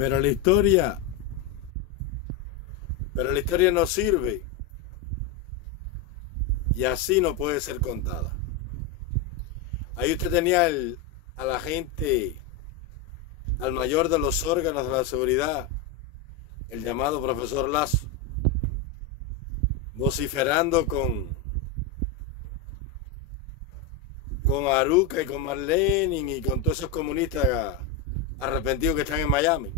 Pero la historia no sirve y así no puede ser contada. Ahí usted tenía al agente, al mayor de los órganos de la seguridad, el llamado profesor Lazo, vociferando con Aruca y con Marlene y con todos esos comunistas arrepentidos que están en Miami,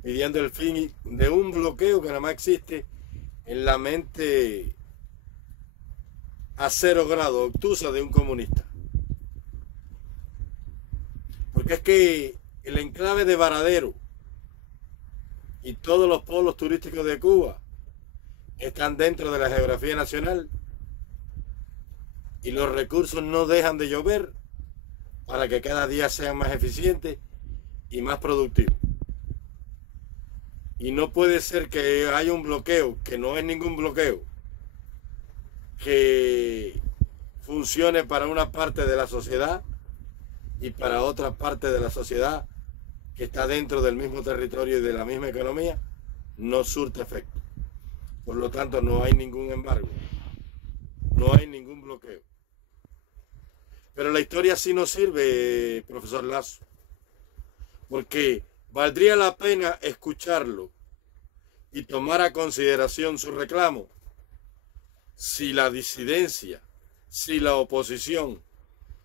pidiendo el fin de un bloqueo que nada más existe en la mente a 0 grado, obtusa de un comunista. Porque es que el enclave de Varadero y todos los polos turísticos de Cuba están dentro de la geografía nacional y los recursos no dejan de llover para que cada día sean más eficientes y más productivos. Y no puede ser que haya un bloqueo, que no es ningún bloqueo, que funcione para una parte de la sociedad y para otra parte de la sociedad que está dentro del mismo territorio y de la misma economía, no surte efecto. Por lo tanto, no hay ningún embargo, no hay ningún bloqueo. Pero la historia sí nos sirve, profesor Lazo, porque valdría la pena escucharlo y tomar a consideración su reclamo si la disidencia, si la oposición,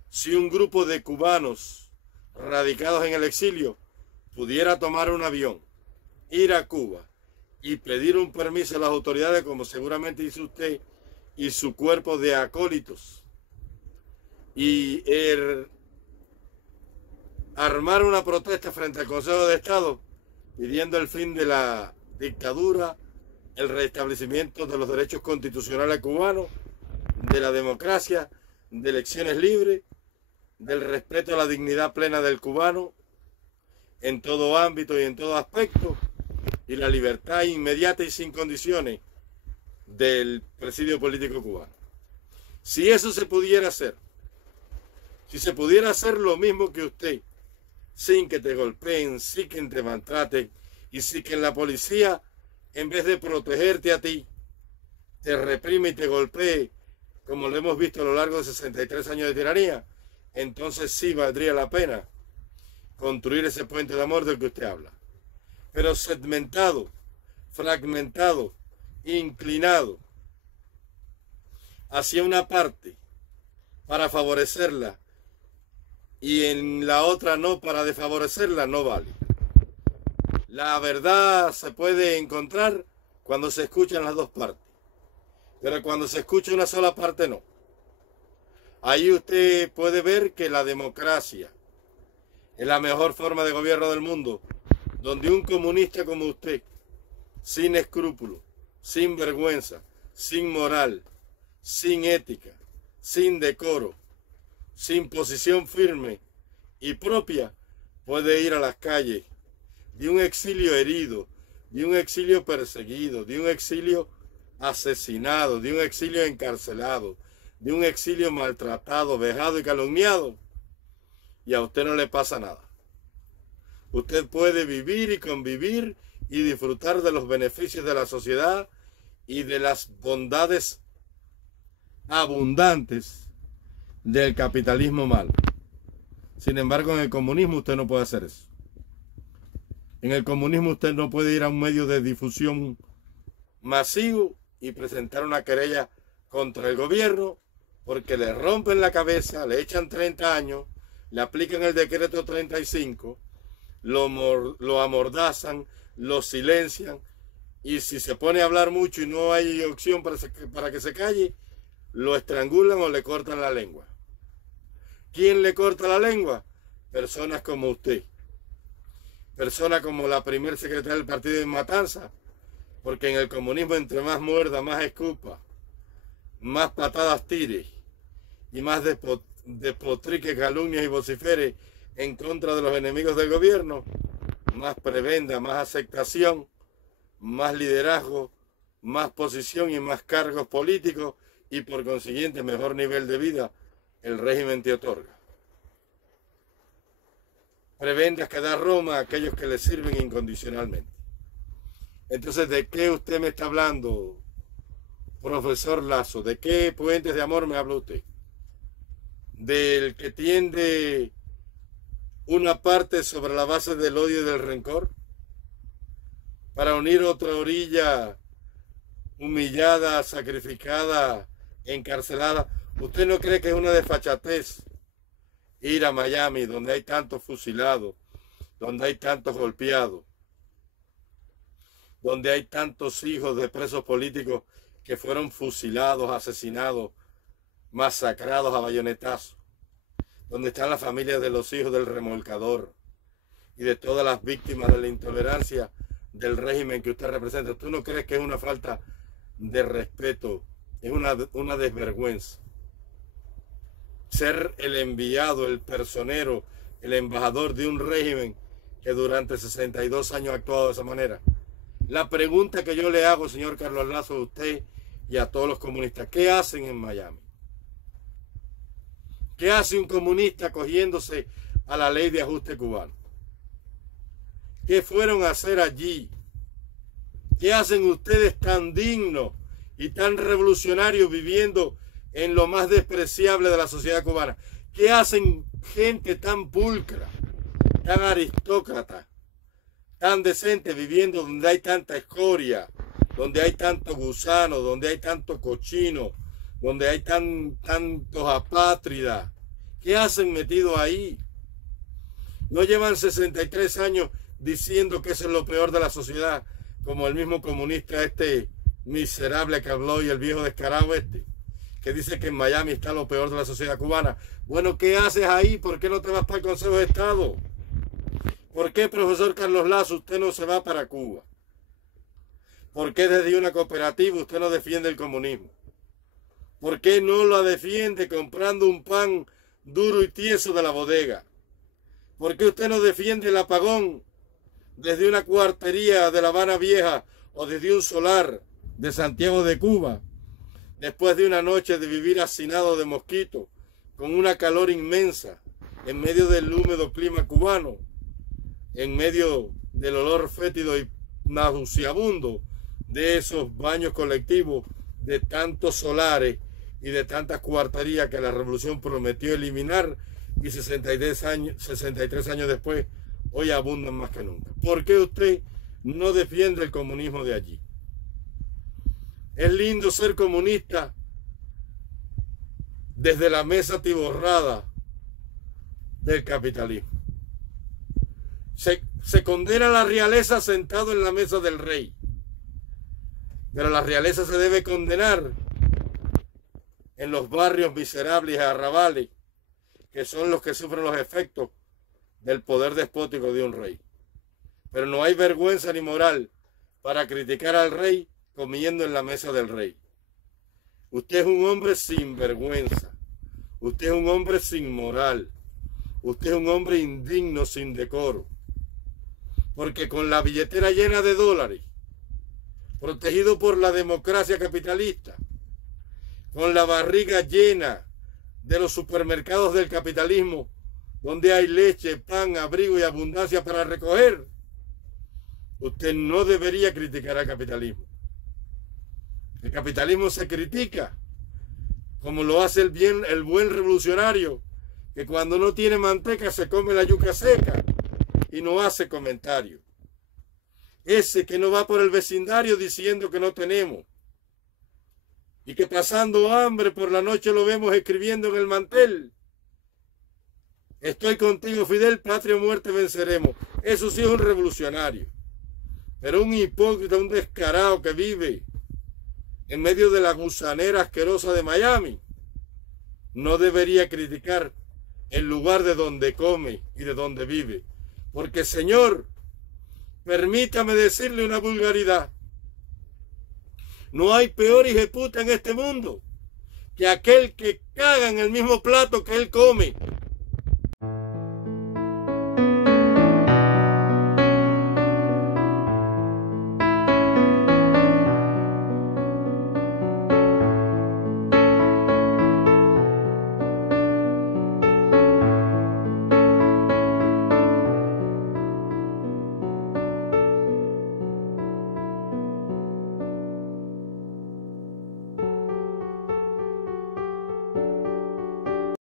si un grupo de cubanos radicados en el exilio pudiera tomar un avión, ir a Cuba y pedir un permiso a las autoridades, como seguramente hizo usted y su cuerpo de acólitos, y armar una protesta frente al Consejo de Estado pidiendo el fin de la dictadura, el restablecimiento de los derechos constitucionales cubanos, de la democracia, de elecciones libres, del respeto a la dignidad plena del cubano en todo ámbito y en todo aspecto, y la libertad inmediata y sin condiciones del presidio político cubano. Si eso se pudiera hacer, si se pudiera hacer lo mismo que usted, sin que te golpeen, sin que te maltraten, y sin que la policía, en vez de protegerte a ti, te reprime y te golpee, como lo hemos visto a lo largo de 63 años de tiranía, entonces sí valdría la pena construir ese puente de amor del que usted habla. Pero segmentado, fragmentado, inclinado hacia una parte para favorecerla y en la otra no para desfavorecerla, no vale. La verdad se puede encontrar cuando se escuchan las dos partes, pero cuando se escucha una sola parte no. Ahí usted puede ver que la democracia es la mejor forma de gobierno del mundo, donde un comunista como usted, sin escrúpulos, sin vergüenza, sin moral, sin ética, sin decoro, sin posición firme y propia, puede ir a las calles de un exilio herido, de un exilio perseguido, de un exilio asesinado, de un exilio encarcelado, de un exilio maltratado, vejado y calumniado, y a usted no le pasa nada. Usted puede vivir y convivir y disfrutar de los beneficios de la sociedad y de las bondades abundantes del capitalismo malo. Sin embargo, en el comunismo usted no puede hacer eso. En el comunismo usted no puede ir a un medio de difusión masivo y presentar una querella contra el gobierno porque le rompen la cabeza, le echan 30 años, le aplican el decreto 35, lo amordazan, lo silencian, y si se pone a hablar mucho y no hay opción para que se calle, lo estrangulan o le cortan la lengua. ¿Quién le corta la lengua? Personas como usted. Personas como la primer secretaria del partido de Matanza, porque en el comunismo entre más muerda, más escupa, más patadas tire y más despotrique, calumnias y vocifere en contra de los enemigos del gobierno, más prebenda, más aceptación, más liderazgo, más posición y más cargos políticos y por consiguiente mejor nivel de vida el régimen te otorga. prebendas que da Roma a aquellos que le sirven incondicionalmente. Entonces, ¿de qué usted me está hablando, profesor Lazo? ¿De qué puentes de amor me habla usted? ¿Del que tiende una parte sobre la base del odio y del rencor para unir otra orilla humillada, sacrificada, encarcelada? ¿Usted no cree que es una desfachatez ir a Miami, donde hay tantos fusilados, donde hay tantos golpeados, donde hay tantos hijos de presos políticos que fueron fusilados, asesinados, masacrados a bayonetazos, donde están las familias de los hijos del remolcador y de todas las víctimas de la intolerancia del régimen que usted representa? ¿Tú no crees que es una falta de respeto, es una desvergüenza ser el enviado, el personero, el embajador de un régimen que durante 62 años ha actuado de esa manera? La pregunta que yo le hago, señor Carlos Lazo, a usted y a todos los comunistas: ¿qué hacen en Miami? ¿Qué hace un comunista acogiéndose a la ley de ajuste cubano? ¿Qué fueron a hacer allí? ¿Qué hacen ustedes tan dignos y tan revolucionarios viviendo en lo más despreciable de la sociedad cubana? ¿Qué hacen gente tan pulcra, tan aristócrata, tan decente, viviendo donde hay tanta escoria, donde hay tanto gusano, donde hay tanto cochino, donde hay tantos apátridas? ¿Qué hacen metidos ahí? No llevan 63 años diciendo que eso es lo peor de la sociedad, como el mismo comunista miserable que habló, y el viejo descarado que dice que en Miami está lo peor de la sociedad cubana. Bueno, ¿qué haces ahí? ¿Por qué no te vas para el Consejo de Estado? ¿Por qué, profesor Carlos Lazo, usted no se va para Cuba? ¿Por qué desde una cooperativa usted no defiende el comunismo? ¿Por qué no lo defiende comprando un pan duro y tieso de la bodega? ¿Por qué usted no defiende el apagón desde una cuartería de La Habana Vieja o desde un solar de Santiago de Cuba, después de una noche de vivir hacinado de mosquitos, con una calor inmensa, en medio del húmedo clima cubano, en medio del olor fétido y nauseabundo de esos baños colectivos, de tantos solares y de tantas cuarterías que la revolución prometió eliminar, y 63 años después hoy abundan más que nunca? ¿Por qué usted no defiende el comunismo de allí? Es lindo ser comunista desde la mesa atiborrada del capitalismo. Se condena a la realeza sentado en la mesa del rey, pero la realeza se debe condenar en los barrios miserables y arrabales, que son los que sufren los efectos del poder despótico de un rey. Pero no hay vergüenza ni moral para criticar al rey comiendo en la mesa del rey. Usted es un hombre sin vergüenza. Usted es un hombre sin moral. Usted es un hombre indigno, sin decoro. Porque con la billetera llena de dólares, protegido por la democracia capitalista, con la barriga llena de los supermercados del capitalismo, donde hay leche, pan, abrigo y abundancia para recoger, usted no debería criticar al capitalismo. El capitalismo se critica, como lo hace el buen revolucionario, que cuando no tiene manteca se come la yuca seca y no hace comentarios. Ese que no va por el vecindario diciendo que no tenemos, y que pasando hambre por la noche lo vemos escribiendo en el mantel: estoy contigo, Fidel, patria o muerte venceremos. Eso sí es un revolucionario. Pero un hipócrita, un descarado que vive en medio de la gusanera asquerosa de Miami, no debería criticar el lugar de donde come y de donde vive. Porque, señor, permítame decirle una vulgaridad: no hay peor hijeputa en este mundo que aquel que caga en el mismo plato que él come